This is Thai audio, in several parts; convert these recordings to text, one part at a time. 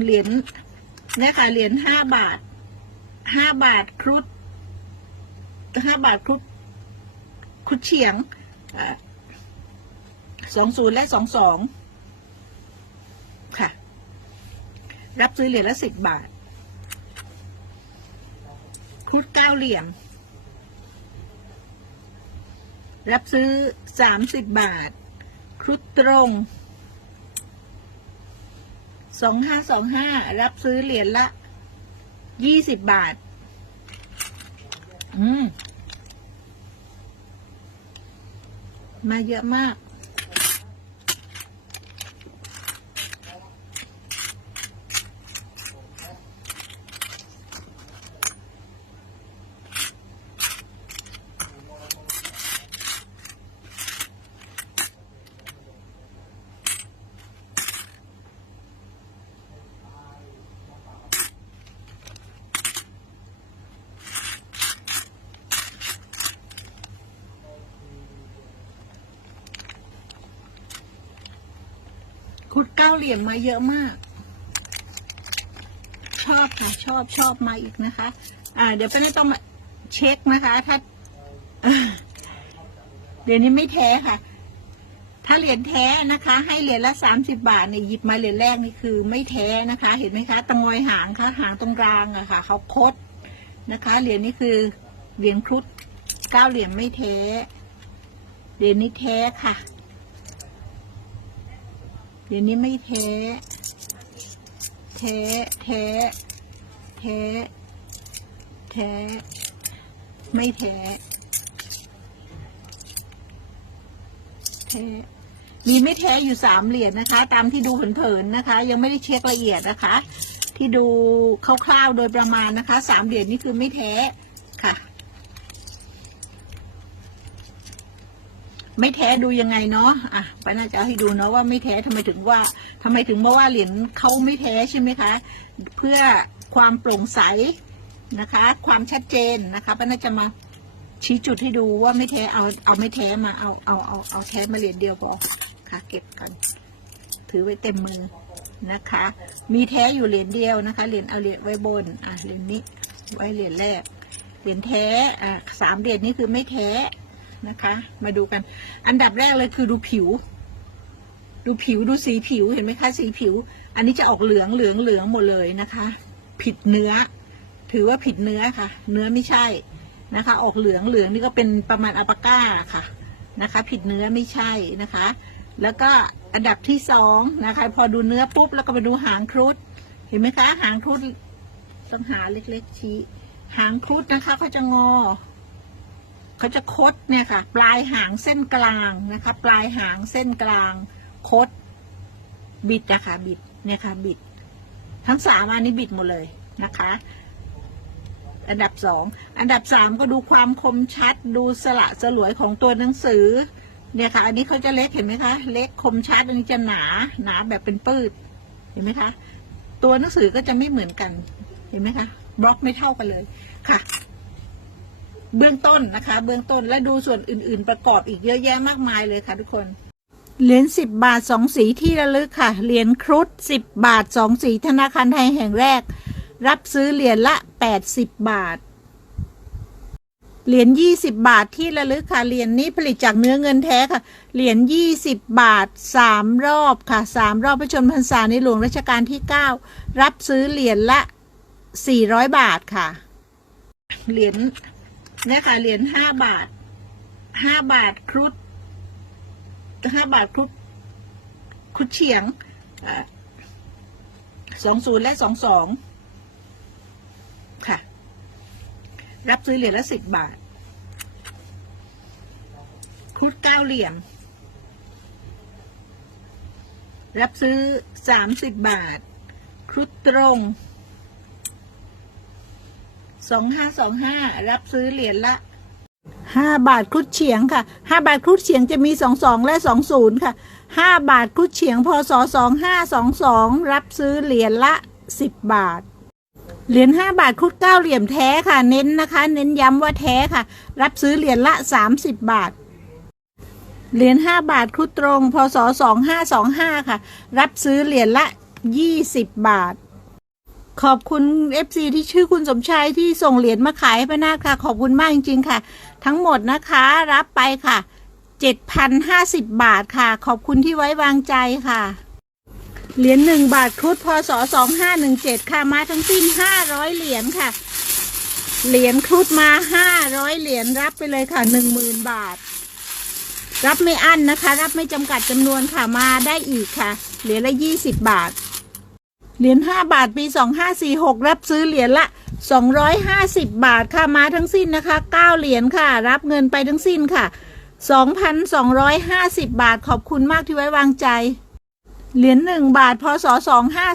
เหรียญเนี่ยค่ะเหรียญห้าบาทห้าบาทครุฑห้าบาทครุฑครุฑเฉียงสองศูนย์และสองสองค่ะ รับซื้อเหรียญละสิบบาท ครุฑเก้าเหรียญรับซื้อสามสิบบาท ครุฑตรง สองห้าสองห้ารับซื้อเหรียญละยี่สิบบาท อืม มาเยอะมาก เก้าเหลี่ยมมาเยอะมาก ชอบค่ะ ชอบชอบมาอีกนะคะ อ่า เดี๋ยวป้าเนตต้องมาเช็คนะคะ ถ้าเดี๋ยวนี้ไม่แท้ค่ะ ถ้าเหรียญแท้นะคะ ให้เหรียญละสามสิบาทเนี่ยหยิบมาเหรียญแรกนี่คือไม่แท้นะคะ เห็นไหมคะตรงงอยหางคะหางตรงกลางอะค่ะเขาคดนะคะเหรียญนี้คือเหรียญครุฑเก้าเหรียญไม่แท้เหรียญนี้แท้ค่ะ ดี๋ยวนี้ไม่แท้แท้แท้แท้แท้ไม่แท้แท้มีไม่แท้อยู่สามเหรียญนะคะ ตามที่ดูเผินๆนะคะ ยังไม่ได้เช็คละเอียดนะคะ ที่ดูคร่าวๆโดยประมาณนะคะสามเหรียญนี่คือไม่แท้ค่ะ ไม่แท้ดูยังไงเนาะอะป้าน่าจะให้ดูเนาะว่าไม่แท้ทำไมถึงว่าทำไมถึงบอกว่าเหรียญเขาไม่แท้ใช่ไหมคะ เพื่อความโปร่งใสนะคะ ความชัดเจนนะคะป้าน่าจะมาชี้จุดให้ดูว่าไม่แท้เอาเอาไม่แท้มาเอาเอาเอาเอาแท้มาเหรียญเดียวพอค่ะ เก็บกัน ถือไว้เต็มมือนะคะ มีแท้อยู่เหรียญเดียวนะคะเหรียญเอาเหรียญไว้บนอะเหรียญนี้ไว้เหรียญแรกเหรียญแท้อะสามเหรียญนี้คือไม่แท้ นะคะ มาดูกัน อันดับแรกเลยคือดูผิว ดูผิวดูสีผิวเห็นไหมคะ สีผิว อันนี้จะออกเหลืองเหลืองเหลืองหมดเลยนะคะ ผิดเนื้อ ถือว่าผิดเนื้อค่ะ เนื้อไม่ใช่นะคะ ออกเหลืองเหลืองนี่ก็เป็นประมาณอัปปาก้าค่ะนะคะ ผิดเนื้อไม่ใช่นะคะ แล้วก็อันดับที่สองนะคะ พอดูเนื้อปุ๊บแล้วก็มาดูหางครุฑเห็นไหมคะ หางครุฑต้องหาเล็กๆชี้หางครุฑนะคะเขาจะงอ เขาจะคดเนี่ยค่ะ ปลายหางเส้นกลางนะคะ ปลายหางเส้นกลางคดบิดนะคะบิดเนี่ยค่ะบิด ทั้งสามอันนี้บิดหมดเลยนะคะ อันดับสองอันดับสามก็ดูความคมชัดดูสละสลวยของตัวหนังสือ เนี่ยค่ะ อันนี้เขาจะเล็กเห็นไหมคะเล็กคมชัดอันนี้จะหนาหนาแบบเป็นปืดเห็นไหมคะตัวหนังสือก็จะไม่เหมือนกันเห็นไหมคะบล็อกไม่เท่ากันเลยค่ะ เบื้องต้นนะคะ เบื้องต้นและดูส่วนอื่น ๆ ประกอบอีกเยอะแยะมากมายเลยค่ะทุกคนเหรียญสิบบาทสองสีที่ระลึกค่ะ เหรียญครุฑสิบบาทสองสีธนาคารไทยแห่งแรก รับซื้อเหรียญละแปดสิบบาท เหรียญยี่สิบบาทที่ระลึกค่ะ เหรียญนี้ผลิตจากเนื้อเงินแท้ค่ะ เหรียญยี่สิบบาทสามรอบค่ะสามรอบพระชนมพรรษาในหลวงรัชกาลที่เก้ารับซื้อเหรียญละสี่ร้อยบาทค่ะ เหรียญ เนี่ยค่ะเหรียญห้าบาทห้าบาทครุฑห้าบาทครุฑครุฑเฉียงสองศูนย์และสองสองค่ะ รับซื้อเหรียญละสิบบาท ครุฑเก้าเหรียญรับซื้อสามสิบบาท ครุฑตรง สองห้าสองห้ารับซื้อเหรียญละห้าบาทครุฑเฉียงค่ะห้าบาทครุฑเฉียงจะมีสองสองและสองศูนย์ค่ะห้าบาทครุฑเฉียงพศสองห้าสองสองรับซื้อเหรียญละสิบบาท เหรียญห้าบาทครุฑเก้าเหลี่ยมแท้ค่ะ เน้นนะคะ เน้นย้ำว่าแท้ค่ะ รับซื้อเหรียญละสามสิบบาทเหรียญห้าบาทครุฑตรง พศสองห้าสองห้าค่ะ รับซื้อเหรียญละ20บาท ขอบคุณ FC ที่ชื่อคุณสมชายที่ส่งเหรียญมาขายให้พนาถค่ะ ขอบคุณมากจริง ๆ ค่ะ ทั้งหมดนะคะรับไปค่ะ 7,050 บาทค่ะ ขอบคุณที่ไว้วางใจค่ะ เหรียญหนึ่งบาทครุฑพศ2517 ค่ะ มาทั้งสิ้น 500 เหรียญค่ะ เหรียญครุฑมา 500 เหรียญรับไปเลยค่ะ 10,000 บาท รับไม่อั้นนะคะ รับไม่จำกัดจำนวนค่ะมาได้อีกค่ะ เหรียญละ 20 บาท เหรียญ5บาทปี 2546 รับซื้อเหรียญละ 250 บาทค่ะมาทั้งสิ้นนะคะ 9 เหรียญค่ะ รับเงินไปทั้งสิ้นค่ะ 2,250 บาทขอบคุณมากที่ไว้วางใจ เหรียญ1บาทพศ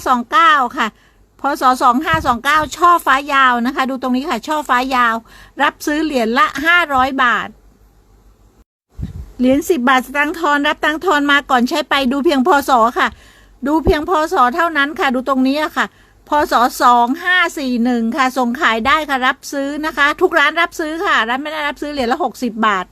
2529 ค่ะพศ2529 ช่อฟ้ายาวนะคะ ดูตรงนี้ค่ะ ช่อฟ้ายาว รับซื้อเหรียญละ 500 บาท เหรียญ10 บาทสตังค์ทอน รับตังค์ทอนมาก่อนใช้ไปดูเพียงพศค่ะ ดูเพียงพศเท่านั้นค่ะดูตรงนี้ค่ะพศสองห้าสี่หนึ่งค่ะส่งขายได้ค่ะรับซื้อนะคะ ทุกร้านรับซื้อค่ะ ร้านไม่ได้รับซื้อเหรียญละหกสิบบาท